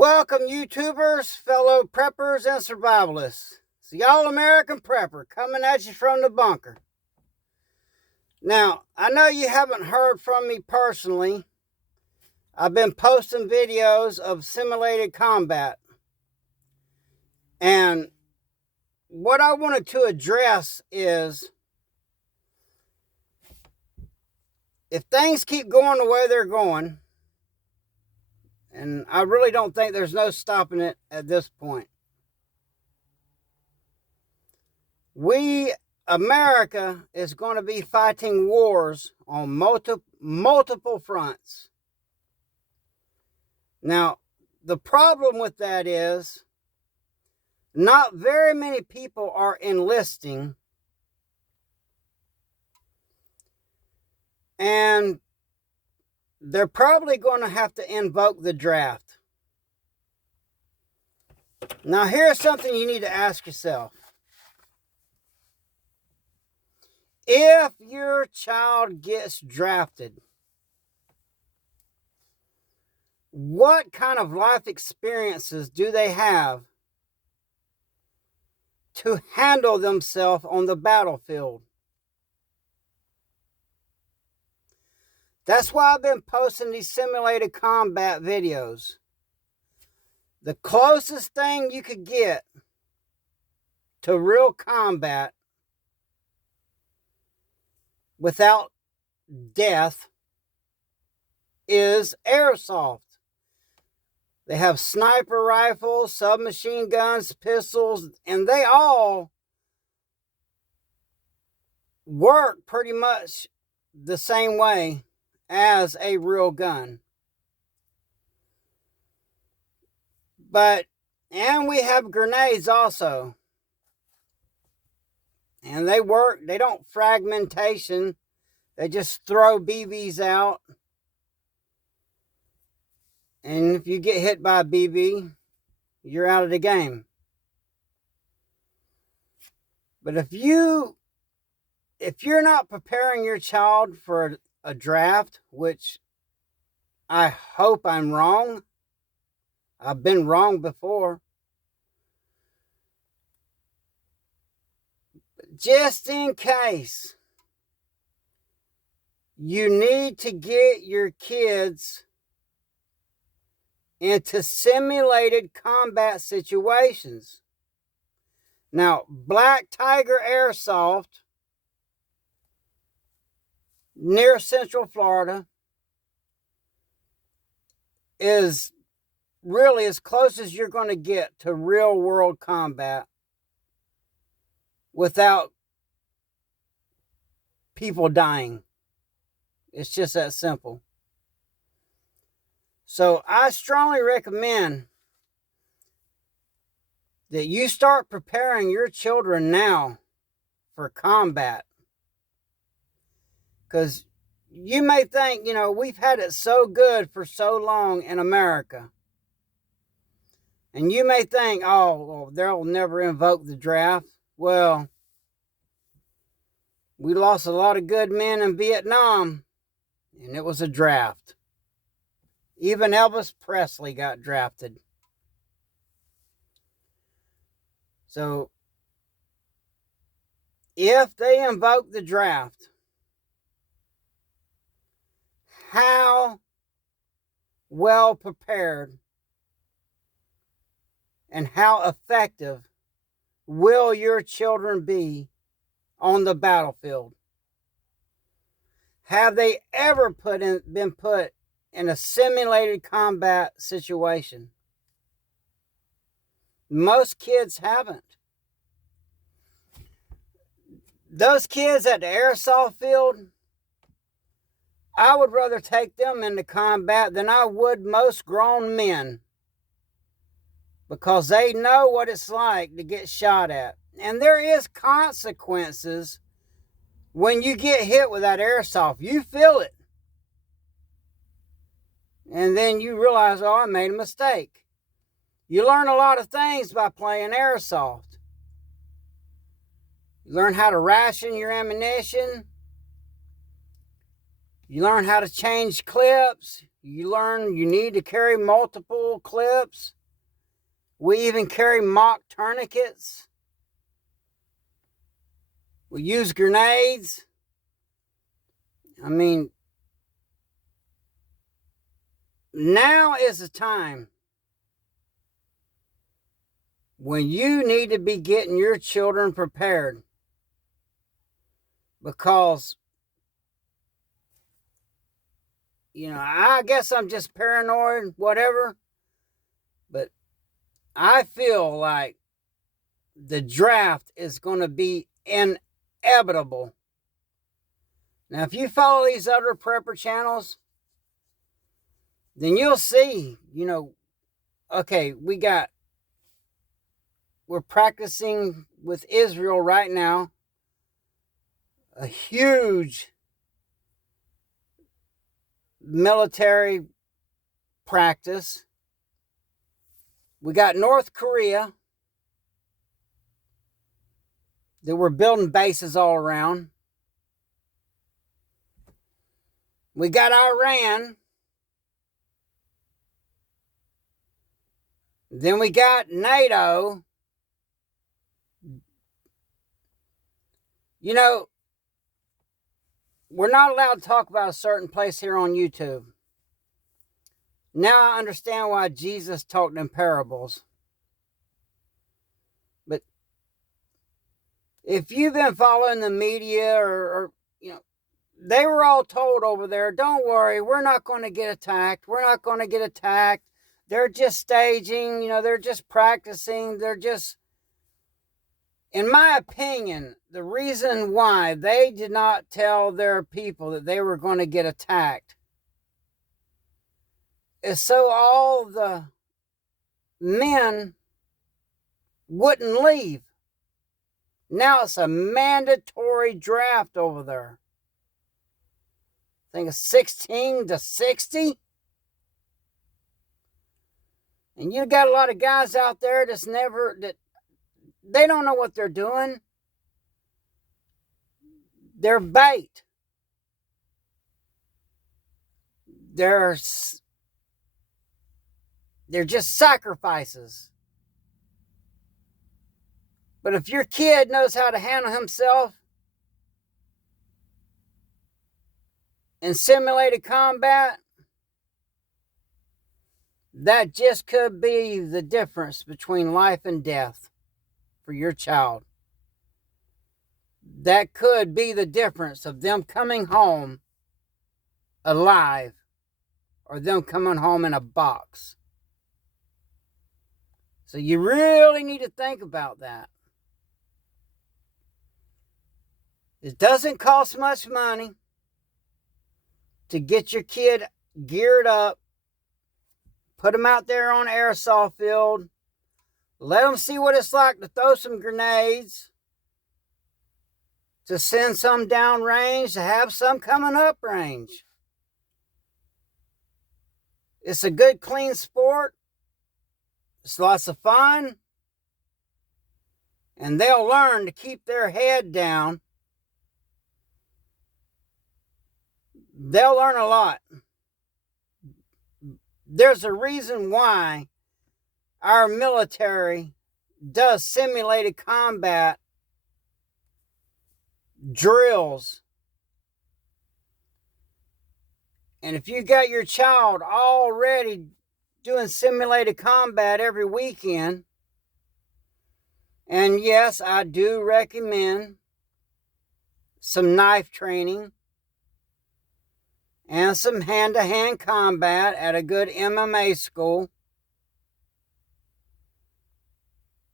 Welcome, YouTubers, fellow preppers, and survivalists. It's the All-American Prepper coming at you from the bunker. Now, I know you haven't heard from me personally. I've been posting videos of simulated combat. And what I wanted to address is, if things keep going the way they're going, and I really don't think there's no stopping it at this point, America is going to be fighting wars on multiple fronts. Now, the problem with that is not very many people are enlisting, and they're probably going to have to invoke the draft. Now, here's something you need to ask yourself. If your child gets drafted, what kind of life experiences do they have to handle themselves on the battlefield? That's why I've been posting these simulated combat videos. The closest thing you could get to real combat without death is Airsoft. They have sniper rifles, submachine guns, pistols, and they all work pretty much the same way as a real gun. And we have grenades also. And they work. They don't fragmentation. They just throw BBs out. And if you get hit by a BB, you're out of the game. But if you're not preparing your child for a draft, which I hope I'm wrong. I've been wrong before. Just in case, you need to get your kids into simulated combat situations. Now, Black Tiger Airsoft, near Central Florida, is really as close as you're going to get to real world combat without people dying. It's just that simple. So I strongly recommend that you start preparing your children now for combat. Because you may think, we've had it so good for so long in America. And you may think, well, they'll never invoke the draft. Well, we lost a lot of good men in Vietnam, and it was a draft. Even Elvis Presley got drafted. So, if they invoke the draft, how well prepared and how effective will your children be on the battlefield? Have they ever been put in a simulated combat situation? Most kids haven't. Those kids at the airsoft field, I would rather take them into combat than I would most grown men, because they know what it's like to get shot at. And there is consequences when you get hit with that airsoft. You feel it. And then you realize, I made a mistake. You learn a lot of things by playing airsoft. You learn how to ration your ammunition. You learn how to change clips. You learn you need to carry multiple clips. We even carry mock tourniquets. We use grenades. I mean, now is the time when you need to be getting your children prepared, because, I guess I'm just paranoid, whatever, but I feel like the draft is going to be inevitable. Now, if you follow these other prepper channels, then you'll see, okay, we're practicing with Israel right now, a huge military practice. We got North Korea that we're building bases all around. We got Iran. Then we got NATO. We're not allowed to talk about a certain place here on YouTube. Now I understand why Jesus talked in parables. But if you've been following the media or they were all told over there, don't worry, we're not going to get attacked. We're not going to get attacked. They're just staging, they're just practicing. They're just, in my opinion, the reason why they did not tell their people that they were going to get attacked is so all the men wouldn't leave. Now it's a mandatory draft over there. I think it's 16 to 60. And you got a lot of guys out there that they don't know what they're doing. They're bait. They're just sacrifices. But if your kid knows how to handle himself in simulated combat, that just could be the difference between life and death for your child. That could be the difference of them coming home alive or them coming home in a box. So you really need to think about that. It doesn't cost much money to get your kid geared up, put them out there on an airsoft field, let them see what it's like to throw some grenades, to send some down range, to have some coming up range. It's a good, clean sport. It's lots of fun. And they'll learn to keep their head down. They'll learn a lot. There's a reason why our military does simulated combat drills. And if you got your child already doing simulated combat every weekend, and yes, I do recommend some knife training and some hand-to-hand combat at a good MMA school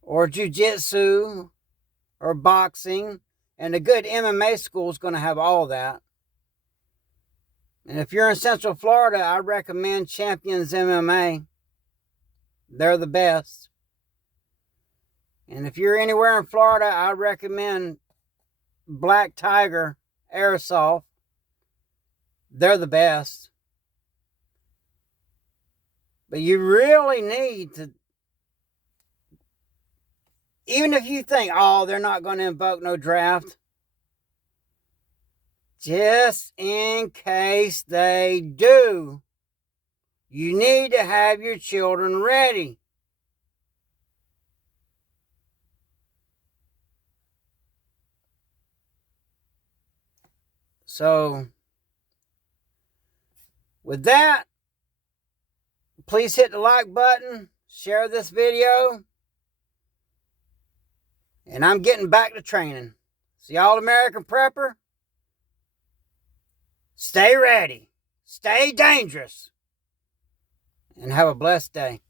or jiu-jitsu or boxing, and a good MMA school is going to have all that. And if you're in Central Florida, I recommend Champions MMA. They're the best. And if you're anywhere in Florida, I recommend Black Tiger Airsoft. They're the best. But you really need to, even if you think, oh, they're not going to invoke no draft, just in case they do, You need to have your children ready. So, with that, please hit the like button, share this video, and I'm getting back to training. See y'all, American Prepper. Stay ready, stay dangerous, and have a blessed day.